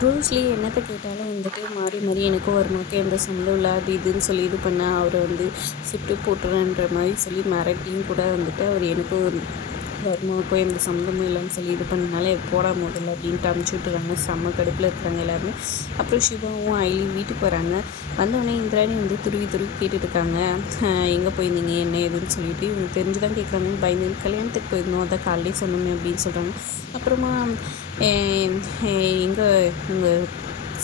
Bruce Lee என்னத்த கேட்டாலும் வந்துட்டு மாறி மாறி எனக்கும் வருமாக்கு எந்த சம்மந்தம் இல்லை அது இதுன்னு சொல்லி இது பண்ண அவரை வந்து சிட்டு போட்டுறன்ற மாதிரி சொல்லி மிரட்டியும் கூட வந்துட்டு அவர் எனக்கும் வருமாக்கும் எந்த சம்மந்தமும் இல்லைன்னு சொல்லி இது பண்ணனால போடா முதல்ல அப்படின்ட்டு அமுச்சு விட்டுறாங்க. செம்ம கடுப்பில் இருக்கிறாங்க எல்லாருமே. அப்புறம் சிவாவும் ஐலியும் வீட்டுக்கு வராங்க. வந்தோடனே இந்திராணி வந்து துருவி துருவி கேட்டுட்டு இருக்காங்க, எங்கே போயிருந்தீங்க என்ன ஏதுன்னு சொல்லிட்டு. இவங்க தெரிஞ்சு தான் கேட்குறாங்கன்னு பயந்து கல்யாணத்துக்கு போயிருந்தோம் அதான் காலையிலே சொன்னோமே அப்படின்னு சொல்கிறாங்க. அப்புறமா எங்கே உங்கள்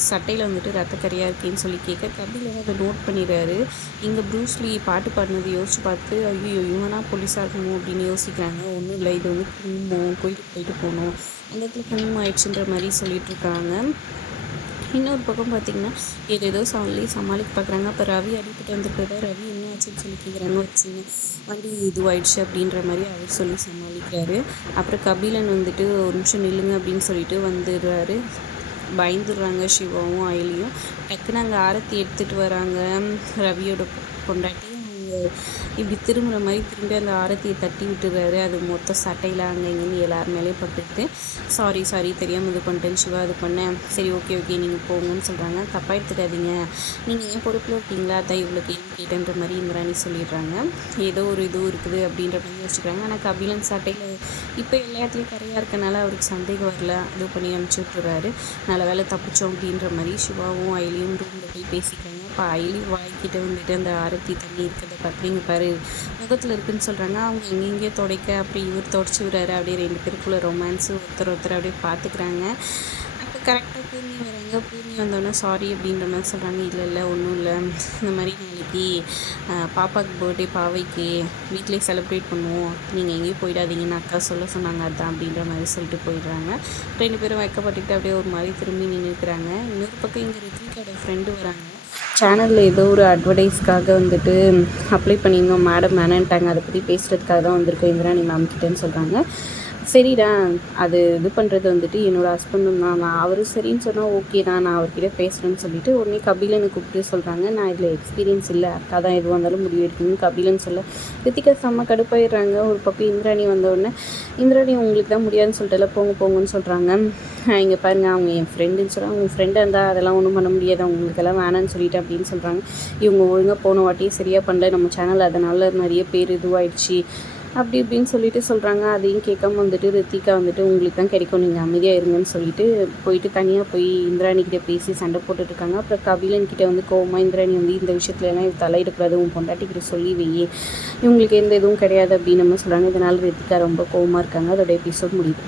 சட்டையில் வந்துட்டு ரத்தக்கரியாக இருக்கேன்னு சொல்லி கேட்க கபில் அதை நோட் பண்ணிடுறாரு. இங்கே ப்ரூஸ்லி பாட்டு பாடினது யோசிச்சு பார்த்து ஐயோ இவனா போலீஸாக இருக்கணும் அப்படின்னு யோசிக்கிறாங்க. ஒன்றும் இல்லை, இது வந்து குங்குமம் கோயிலுக்கு போயிட்டு போகணும், அந்த இடத்துல குங்குமம் ஆயிடுச்சுன்ற மாதிரி சொல்லிட்டுருக்காங்க. இன்னொரு பக்கம் பார்த்திங்கன்னா ஏதோ சமாளிக்க பார்க்குறாங்க. அப்போ ரவி அடிப்பட்டு வந்துருக்கிறத ரவி என்ன ஆச்சுன்னு சொல்லி கேட்குறாங்க. வச்சுங்க வண்டி இதுவாயிடுச்சு அப்படின்ற மாதிரி அவர் சொல்லி சமாளிக்கிறாரு. அப்புறம் கபிலன் வந்துட்டு ஒரு நிமிஷம் நில்லுங்க அப்படின்னு சொல்லிட்டு வந்துடுறாரு. பயந்துடுறாங்க சிவாவும் ஐலியும். டக்குன்னு அங்கே ஆரத்தி எடுத்துகிட்டு வராங்க. ரவியோட பொண்டாட்டி இப்படி திரும்புகிற மாதிரி திரும்பி அந்த ஆரத்தியை தட்டி விட்டுறாரு. அது மொத்த சட்டையில் அங்கே இங்கேன்னு எல்லார் மேலேயும் பட்டுட்டு சாரி தெரியாமல் இது பண்ணிட்டேன் சிவா, இது பண்ணேன், சரி ஓகே நீங்கள் போங்கன்னு சொல்கிறாங்க. தப்பாக எடுத்துக்காதீங்க, நீங்கள் ஏன் பொறுப்பில் இருக்கீங்களா, அதான் இவ்வளோ கேட்டேன்ற மாதிரி இந்திராணி சொல்லிடுறாங்க. ஏதோ ஒரு இதுவும் இருக்குது அப்படின்ற மாதிரி யோசிச்சுக்கிறாங்க. ஆனால் கபிலன் சட்டையில் இப்போ எல்லாத்துலேயும் கரையாக இருக்கனால அவருக்கு சந்தேகம் வரல, இது பண்ணி அனுப்பிச்சி விட்டுறாரு. நல்ல வேலை தப்பிச்சோம் அப்படின்ற மாதிரி சிவாவும் ஐலியும் ரூமில் போய் பேசிக்கிறாங்க. இப்போ ஐலி வாய்க்கிட்ட வந்துட்டு அந்த ஆரத்தி தண்ணி இருக்கிறத பார்த்து இங்கே பாரு முகத்தில் இருக்குதுன்னு சொல்கிறாங்க. அவங்க எங்கெங்கேயோ துடைக்க அப்படி இவர் துடைச்சி விடுறாரு. அப்படியே 2 பேருக்குள்ளே ரொமான்ஸு ஒருத்தர் அப்படியே பார்த்துக்கிறாங்க. அப்போ கரெக்டாக பூர்ணி வராங்க. பூர்ணி வந்தோடனே சாரி அப்படின்ற மாதிரி சொல்கிறாங்க. இல்லை ஒன்றும் இல்லை, இந்த மாதிரி நாளைக்கு பாப்பாவுக்கு பர்த்டே பாவைக்கு வீட்டிலே செலிப்ரேட் பண்ணுவோம், நீங்கள் எங்கேயும் போயிடாதீங்கன்னு அக்கா சொல்ல சொன்னாங்க, அதுதான் அப்படின்ற மாதிரி சொல்லிட்டு போயிடுறாங்க. 2 பேரும் வைக்கப்பட்டுட்டு அப்படியே ஒரு மாதிரி திரும்பி நின்றுக்கிறாங்க. இன்னொரு பக்கம் இங்கே ரித்விகாவோட ஃப்ரெண்டு வராங்க. சேனலில் ஏதோ ஒரு அட்வர்டைஸ்க்காக வந்துட்டு அப்ளை பண்ணியிருந்தோம், மேடம் வேணான்ட்டாங்க, அதை பற்றி பேசுகிறதுக்காக தான் வந்திருக்கோம் இந்திராணி மேம் கிட்டேன்னு சொல்கிறாங்க. சரிடா, அது இது பண்ணுறது வந்துட்டு என்னோடய ஹஸ்பண்டும் தான், நான் அவரும் சரின்னு சொன்னால் ஓகே தான், நான் அவர்கிட்ட பேசுகிறேன்னு சொல்லிட்டு உடனே கபிலனை கூப்பிட்டு சொல்கிறாங்க. நான் இதில் எக்ஸ்பீரியன்ஸ் இல்லை, அக்கா தான் எதுவாக இருந்தாலும் முடிவு எடுக்கணும்னு கபிலன் சொல்ல ரித்திகா செம்ம கடுப்பாயிடுறாங்க. ஒரு பக்கம் இந்திராணி வந்தோடனே இந்திராணி உங்களுக்கு தான் முடியாதுன்னு சொல்லிட்டு போங்கன்னு சொல்கிறாங்க. இங்கே பாருங்கள், அவங்க என் ஃப்ரெண்டுன்னு சொல்கிறாங்க. அவங்க ஃப்ரெண்டாக இருந்தால் அதெல்லாம் ஒன்றும் பண்ண முடியாது, அவங்களுக்கெல்லாம் வேணான்னு சொல்லிட்டு அப்படின்னு சொல்கிறாங்க. இவங்க ஒழுங்காக போன வாட்டியும் சரியாக பண்ணல, நம்ம சேனல் அதனால் நிறைய பேர் இதுவாகிடுச்சு அப்படி இப்படின்னு சொல்லிட்டு சொல்கிறாங்க. அதையும் கேட்காம வந்துட்டு ரித்திகா வந்துட்டு உங்களுக்கு தான் கிடைக்கும், நீங்கள் அமைதியாக இருங்கன்னு சொல்லிட்டு போயிட்டு தனியாக போய் இந்திராணிக்கிட்ட பேசி சண்டை போட்டுட்ருக்காங்க. அப்புறம் கபிலன்கிட்ட வந்து கோவமாக இந்திராணி வந்து இந்த விஷயத்துலலாம் இது தலையிடக்கூடாது, உன் பொண்டாட்டிக்கிட்ட சொல்லி வையே, இவங்களுக்கு எந்த இதுவும் கிடையாது அப்படின்னு நம்ம சொல்கிறாங்க. இதனால் ரித்திகா ரொம்ப கோவமாக இருக்காங்க. அதோட எபிசோட் முடியுது.